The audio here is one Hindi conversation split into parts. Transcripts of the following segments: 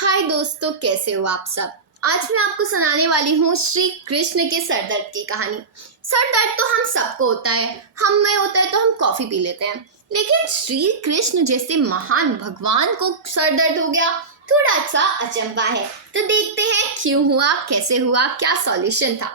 हाय दोस्तों, कैसे हो आप सब। आज मैं आपको सुनाने वाली हूँ श्री कृष्ण के सर दर्द की कहानी। सर दर्द तो हम सबको होता है, हम में होता है तो हम कॉफी पी लेते हैं, लेकिन श्री कृष्ण जैसे महान भगवान को सर दर्द हो गया, थोड़ा सा अचंभा है। तो देखते हैं क्यों हुआ, कैसे हुआ, क्या सॉल्यूशन था।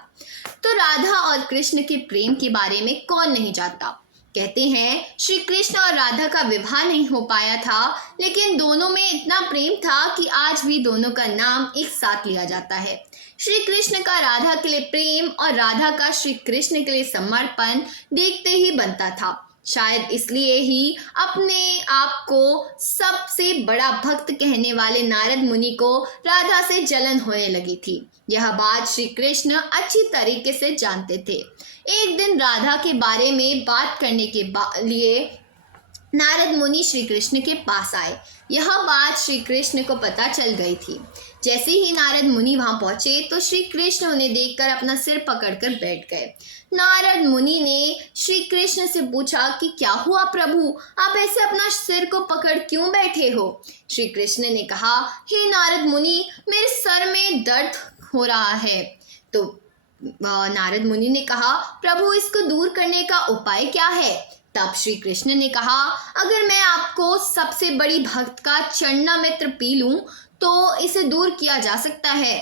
तो राधा और कृष्ण के प्रेम के बारे में कौन नहीं जानता। कहते हैं श्री कृष्ण और राधा का विवाह नहीं हो पाया था, लेकिन दोनों में इतना प्रेम था कि आज भी दोनों का नाम एक साथ लिया जाता है। श्री कृष्ण का राधा के लिए प्रेम और राधा का श्री कृष्ण के लिए समर्पण देखते ही बनता था। शायद इसलिए ही अपने आप को सबसे बड़ा भक्त कहने वाले नारद मुनि को राधा से जलन होने लगी थी। यह बात श्री कृष्ण अच्छी तरीके से जानते थे। एक दिन राधा के बारे में बात करने के लिए नारद मुनि श्री कृष्ण के पास आए। यह बात श्री कृष्ण को पता चल गई थी। जैसे ही नारद मुनि वहां पहुंचे तो श्री कृष्ण उन्हें देखकर अपना सिर पकड़कर बैठ गए। नारद मुनि ने श्री कृष्ण से पूछा कि क्या हुआ प्रभु, आप ऐसे अपना सिर को पकड़ क्यों बैठे हो। श्री कृष्ण ने कहा, हे नारद मुनि, मेरे सर में दर्द हो रहा है। तो नारद मुनि ने कहा, प्रभु इसको दूर करने का उपाय क्या है। तब श्री कृष्ण ने कहा, अगर मैं आपको सबसे बड़ी भक्त का चरणामृत पी लूं तो इसे दूर किया जा सकता है।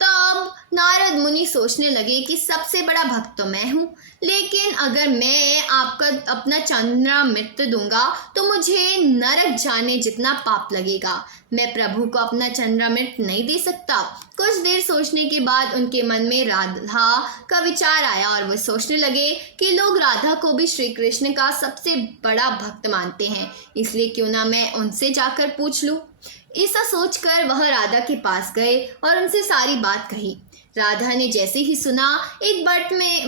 तब नारद मुनि सोचने लगे कि सबसे बड़ा भक्त तो मैं हूँ, लेकिन अगर मैं आपका अपना चरणामृत दूंगा तो मुझे नरक जाने जितना पाप लगेगा। मैं प्रभु को अपना चरणामृत नहीं दे सकता। कुछ देर सोचने के बाद उनके मन में राधा का विचार आया और वे सोचने लगे कि लोग राधा को भी श्री कृष्ण का सबसे बड़ा भक्त मानते हैं, इसलिए क्यों ना मैं उनसे जाकर पूछ लूँ। ऐसा सोचकर वह राधा के पास गए और उनसे सारी बात कही। राधा ने जैसे ही सुना, एक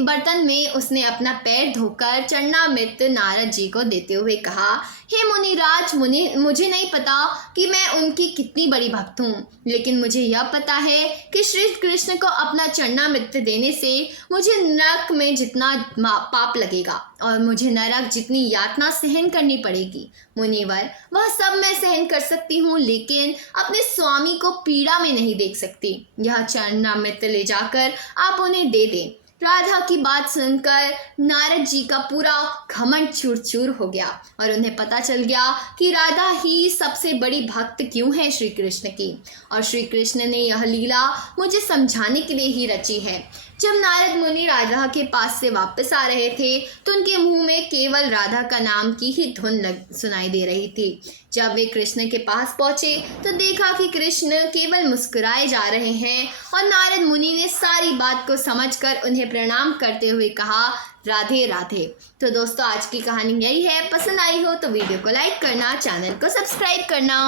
बर्तन में उसने अपना पैर धोकर चरणामृत नारद जी को देते हुए कहा, हे मुनिराज, मुझे नहीं पता कि मैं उनकी कितनी बड़ी भक्त हूँ, लेकिन मुझे यह पता है कि श्री कृष्ण को अपना चरणामृत देने से मुझे नरक में जितना पाप लगेगा और मुझे नरक जितनी यातना सहन करनी पड़ेगी। मुनिवर, वह सब मैं सहन कर सकती हूँ, लेकिन अपने स्वामी को पीड़ा में नहीं देख सकती। यह चरणामृत ले जाकर आप उन्हें दे दें। राधा की बात सुनकर नारद जी का पूरा घमंड चूर चूर हो गया और उन्हें पता चल गया कि राधा ही सबसे बड़ी भक्त क्यों है श्री कृष्ण की, और श्री कृष्ण ने यह लीला मुझे समझाने के लिए ही रची है। जब नारद मुनि राधा के पास से वापस आ रहे थे तो उनके मुंह में केवल राधा का नाम की ही धुन सुनाई दे रही थी। जब वे कृष्ण के पास पहुंचे तो देखा कि कृष्ण केवल मुस्कुराए जा रहे हैं और नारद मुनि ने सारी बात को समझकर उन्हें प्रणाम करते हुए कहा, राधे राधे। तो दोस्तों, आज की कहानी यही है। पसंद आई हो तो वीडियो को लाइक करना, चैनल को सब्सक्राइब करना।